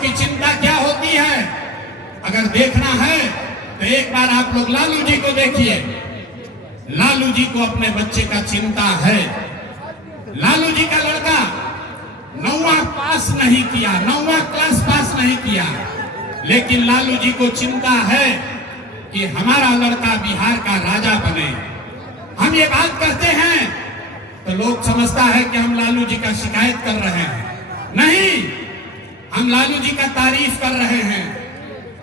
की चिंता क्या होती है। अगर देखना है तो एक बार आप लोग लालू जी को देखिए। लालू जी को अपने बच्चे का चिंता है। लालू जी का लड़का 9वां पास नहीं किया, 9वां क्लास पास नहीं किया, लेकिन लालू जी को चिंता है कि हमारा लड़का बिहार का राजा बने। हम ये बात कहते हैं तो लोग समझता है कि हम लालू जी का शिकायत कर रहे हैं। नहीं, हम लालू जी का तारीफ कर रहे हैं।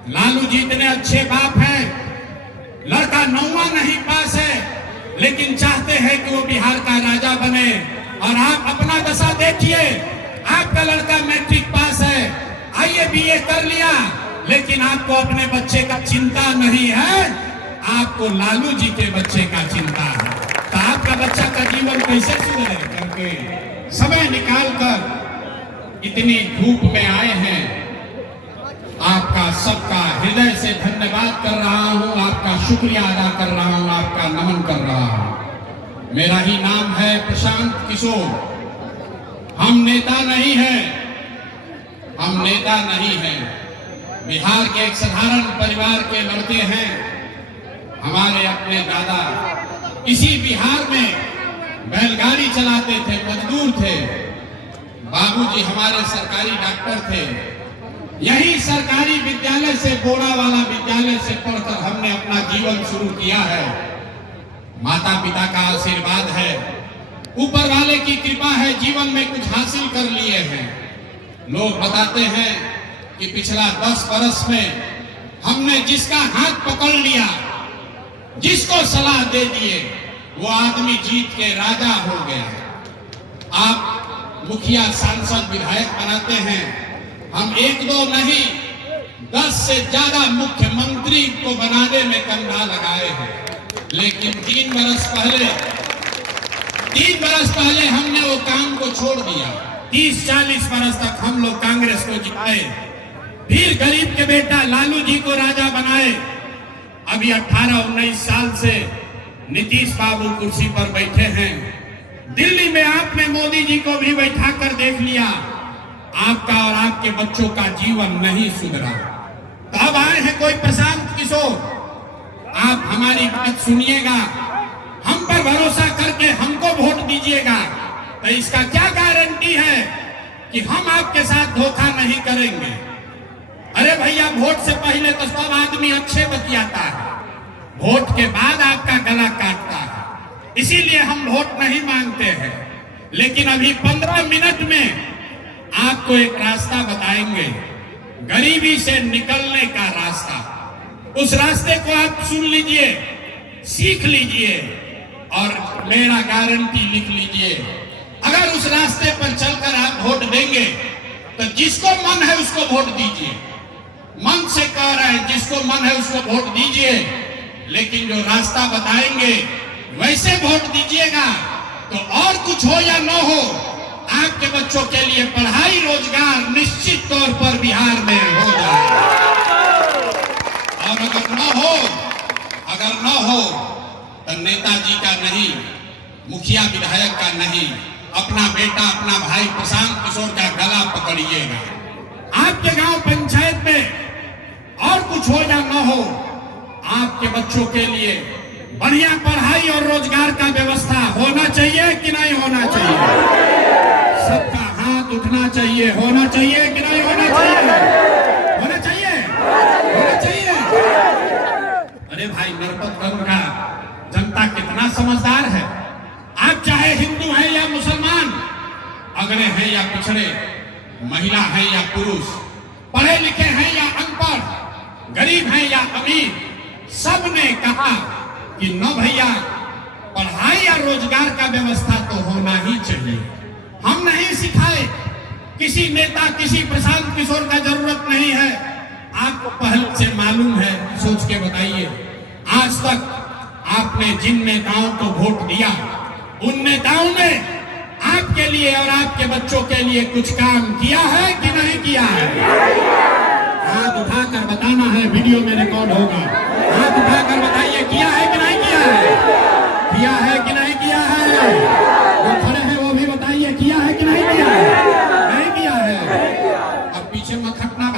लालू जी इतने अच्छे बाप हैं, लड़का 9वां नहीं पास है लेकिन चाहते हैं कि वो बिहार का राजा बने। और आप अपना दशा देखिए, आपका लड़का मैट्रिक पास है, आईए बीए कर लिया, लेकिन आपको अपने बच्चे का चिंता नहीं है, आपको लालू जी के बच्चे का चिंता है। तो आपका बच्चा का जीवन कैसे सुधरे? करके समय निकालकर इतनी धूप में आए हैं, आपका सबका हृदय से धन्यवाद कर रहा हूं, आपका शुक्रिया अदा कर रहा हूं, आपका नमन कर रहा हूं। मेरा ही नाम है प्रशांत किशोर। हम नेता नहीं हैं, हम नेता नहीं हैं, बिहार के एक साधारण परिवार के लड़के हैं। हमारे अपने दादा इसी बिहार में बैलगाड़ी चलाते थे, मजदूर थे। बाबूजी हमारे सरकारी डॉक्टर थे। यही सरकारी विद्यालय से, बोरा वाला विद्यालय से पढ़कर हमने अपना जीवन शुरू किया है। माता पिता का आशीर्वाद है, ऊपर वाले की कृपा है, जीवन में कुछ हासिल कर लिए हैं। लोग बताते हैं कि पिछला 10 बरस में हमने जिसका हाथ पकड़ लिया, जिसको सलाह दे दिए, वो आदमी जीत के राजा हो गया। आप मुखिया, सांसद, विधायक बनाते हैं, हम 1-2 नहीं 10 से ज्यादा मुख्यमंत्री को बनाने में कंधा लगाए हैं। लेकिन 3 बरस पहले हमने वो काम को छोड़ दिया। 30-40 बरस तक हम लोग कांग्रेस को जिताए, फिर गरीब के बेटा लालू जी को राजा बनाए। अभी 18-19 साल से नीतीश बाबू कुर्सी पर बैठे हैं। दिल्ली में आपने मोदी जी को भी बैठा कर देख लिया, आपका और आपके बच्चों का जीवन नहीं सुधरा। तो अब आए हैं कोई प्रशांत किशोर, आप हमारी बात सुनिएगा, हम पर भरोसा करके हमको वोट दीजिएगा। तो इसका क्या गारंटी है कि हम आपके साथ धोखा नहीं करेंगे? अरे भैया, वोट से पहले तो सब आदमी अच्छे बतियाता है, वोट के बाद आपका गला काटता है। इसीलिए हम वोट नहीं मांगते हैं। लेकिन अभी 15 मिनट में आपको एक रास्ता बताएंगे, गरीबी से निकलने का रास्ता। उस रास्ते को आप सुन लीजिए, सीख लीजिए और मेरा गारंटी लिख लीजिए। अगर उस रास्ते पर चलकर आप वोट देंगे तो जिसको मन है उसको वोट दीजिए। मन से कह रहे हैं, जिसको मन है उसको वोट दीजिए, लेकिन जो रास्ता बताएंगे वैसे वोट दीजिएगा। तो और कुछ हो या न हो, आपके बच्चों के लिए पढ़ाई, रोजगार निश्चित तौर पर बिहार में हो जाए। और अगर न हो तो नेताजी का नहीं, मुखिया विधायक का नहीं, अपना बेटा, अपना भाई प्रशांत किशोर का गला पकड़िएगा। आपके गांव पंचायत में और कुछ हो या न हो, आपके बच्चों के लिए बढ़िया पढ़ाई और रोजगार का व्यवस्था होना चाहिए कि नहीं होना चाहिए? सबका हाथ उठना चाहिए। होना चाहिए कि नहीं होना चाहिए? होना चाहिए, होना चाहिए। अरे भाई, नरपतगंज का जनता कितना समझदार है। आप चाहे हिंदू हैं या मुसलमान, अगड़े हैं या पिछड़े, महिला हैं या पुरुष, पढ़े लिखे हैं या अनपढ़, गरीब हैं या अमीर, सबने कहा कि न भैया, पढ़ाई या रोजगार का व्यवस्था तो होना ही चाहिए। हम नहीं सिखाए, किसी नेता, किसी प्रशांत किशोर का जरूरत नहीं है। आपको पहले से मालूम है, सोच के बताइए, आज तक आपने जिन नेताओं को वोट दिया, उन नेताओं ने आपके लिए और आपके बच्चों के लिए कुछ काम किया है कि नहीं किया है? हाथ उठाकर बताना है, वीडियो में रिकॉर्ड होगा। हाथ उठाकर बताइए, किया है कि नहीं किया है? किया है कि नहीं किया है? जो खड़े हैं वो भी बताइए, किया है कि नहीं किया है? नहीं किया है। अब पीछे मत हटना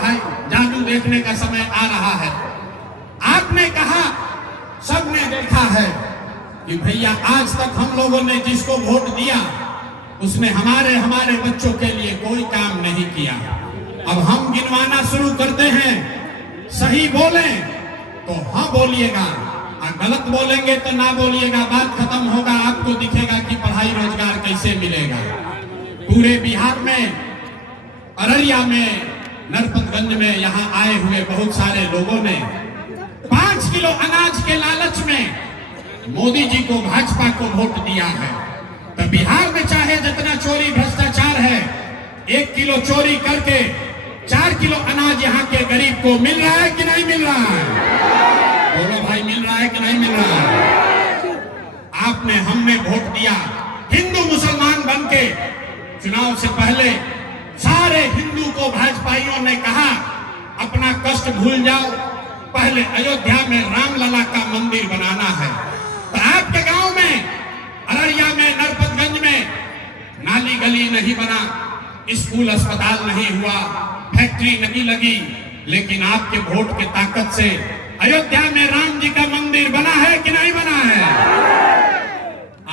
कि भैया आज तक हम लोगों ने जिसको वोट दिया उसने हमारे बच्चों के लिए कोई काम नहीं किया। अब हम गिनवाना शुरू करते हैं, सही बोलें तो हाँ बोलिएगा और गलत बोलेंगे तो ना बोलिएगा, बात खत्म होगा। आपको दिखेगा कि पढ़ाई रोजगार कैसे मिलेगा। पूरे बिहार में, अररिया में, नरपतगंज में यहाँ आए हुए बहुत सारे लोगों ने 5 किलो अनाज के लालच में मोदी जी को, भाजपा को वोट दिया है। तो बिहार में चाहे जितना चोरी भ्रष्टाचार है, 1 किलो चोरी करके 4 किलो अनाज यहाँ के गरीब को मिल रहा है कि नहीं मिल रहा है? बोलो भाई, मिल रहा है कि नहीं मिल रहा है? आपने, हमने वोट दिया हिंदू मुसलमान बनके। चुनाव से पहले सारे हिंदू को भाजपाइयों ने कहा अपना कष्ट भूल जाओ, पहले अयोध्या में रामलला का मंदिर बनाना है। तो आपके गांव में, अररिया में, नरपतगंज में नाली गली नहीं बना, स्कूल अस्पताल नहीं हुआ, फैक्ट्री नहीं लगी, लेकिन आपके वोट के ताकत से अयोध्या में राम जी का मंदिर बना है कि नहीं बना है?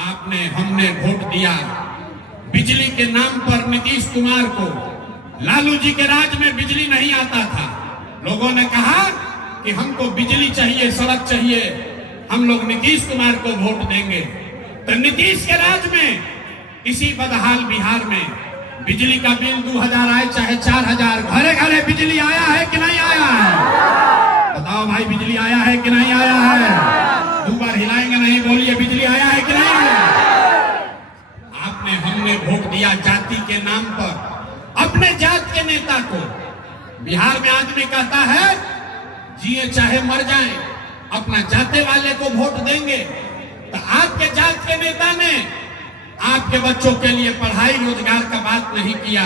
आपने, हमने वोट दिया बिजली के नाम पर नीतीश कुमार को। लालू जी के राज में बिजली नहीं आता था, लोगों ने कहा कि हमको बिजली चाहिए, सड़क चाहिए, हम लोग नीतीश कुमार को वोट देंगे। तो नीतीश के राज में इसी बदहाल बिहार में बिजली का बिल 2000 आए चाहे 4000, घरे घरे बिजली आया है कि नहीं आया है? बताओ भाई, बिजली आया है कि नहीं आया है? 2 बार हिलाएंगे नहीं, बोलिए बिजली आया है कि नहीं आया? आपने, हमने वोट दिया जाति के नाम पर अपने जात के नेता को। बिहार में आदमी कहता है जिए चाहे मर जाए, अपना जाते वाले को वोट देंगे। तो आपके जात के नेता ने आपके बच्चों के लिए पढ़ाई रोजगार का बात नहीं किया,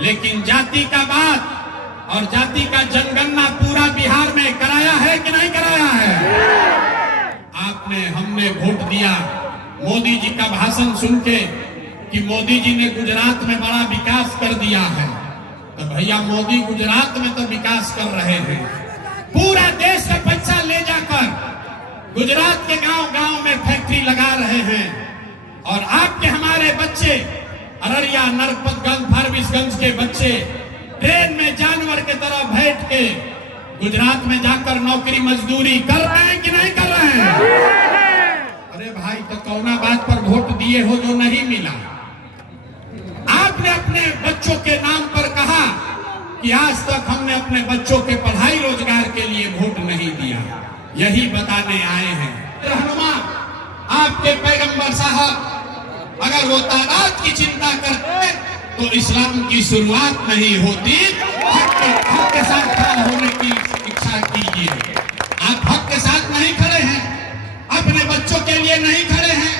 लेकिन जाति का बात और जाति का जनगणना पूरा बिहार में कराया है कि नहीं कराया है? आपने, हमने वोट दिया मोदी जी का भाषण सुन के कि मोदी जी ने गुजरात में बड़ा विकास कर दिया है। तो भैया, मोदी गुजरात में तो विकास कर रहे हैं, पूरा देश का पैसा ले जाकर गुजरात के गांव गांव में फैक्ट्री लगा रहे हैं। और आपके, हमारे बच्चे अररिया, नरपतगंज, फारबिसगंज के बच्चे ट्रेन में जानवर के तरह बैठ के गुजरात में जाकर नौकरी मजदूरी कर रहे हैं कि नहीं कर रहे हैं? अरे भाई, तो कौना बात पर वोट दिए हो जो नहीं मिला? आपने अपने बच्चों के नाम पर कहा कि आज तक हमने अपने बच्चों के पढ़ाई रोजगार के लिए वोट नहीं दिया। यही बताने आए हैं। रहनुमा, आपके पैगंबर साहब अगर वो तादाद की चिंता करते तो इस्लाम की शुरुआत नहीं होती। हक के साथ खड़ा होने की इच्छा कीजिए। आप हक के साथ नहीं खड़े हैं, अपने बच्चों के लिए नहीं खड़े हैं,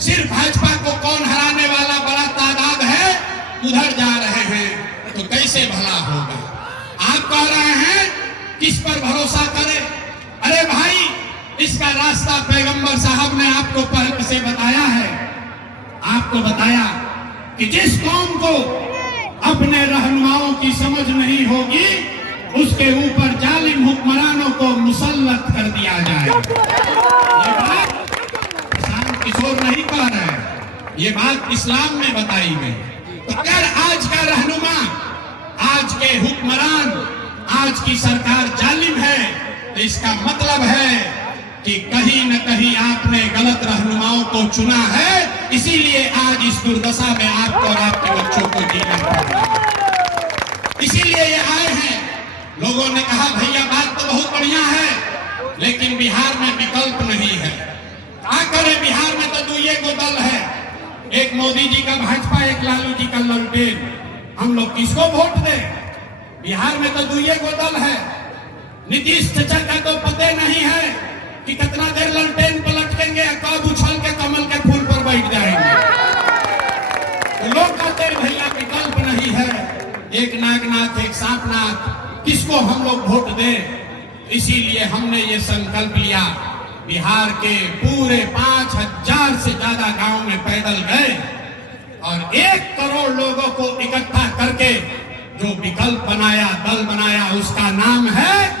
सिर्फ भाजपा को कौन हराने वाला बड़ा तादाद है उधर जा रहे हैं, तो कैसे भला होगा? आप कह रहे हैं किस पर भरोसा करें? अरे भाई, इसका रास्ता पैगंबर साहब ने आपको पहले से बताया है। आपको बताया कि जिस कौम को अपने रहनुमाओं की समझ नहीं होगी उसके ऊपर जालिम हुक्मरानों को मुसल्लत कर दिया जाए। ये बात प्रशांत किशोर नहीं कह रहे हैं, ये बात इस्लाम में बताई गई। तो अगर आज का रहनुमा, आज के हुक्मरान, आज की सरकार जालिम है, तो इसका मतलब है कि कहीं न कहीं आपने गलत रहनुमाओं को चुना है, इसीलिए आज इस दुर्दशा में आपको और आपके बच्चों को जीना पड़ रहा है। इसीलिए ये आए हैं। लोगों ने कहा भैया बात तो बहुत बढ़िया है, लेकिन बिहार में विकल्प नहीं है। क्या करें? बिहार में तो 2 दल है, एक मोदी जी का भाजपा, एक लालू जी का ललटेन। हम लोग किसको वोट दें? बिहार में तो 2 दल है। नीतीश चाचा का तो पता नहीं है कि कितना देर ललटेन पलटेंगे, कब उछल के कमल के फूल पर बैठ जाएंगे। तो लोग कहते हैं भैया विकल्प नहीं है, एक नागनाथ, एक सांपनाथ, किसको हम लोग वोट दें? इसीलिए हमने ये संकल्प लिया। बिहार के पूरे 5000 से ज्यादा गांव में पैदल गए और 1 करोड़ लोगों को इकट्ठा करके जो विकल्प बनाया, दल बनाया, उसका नाम है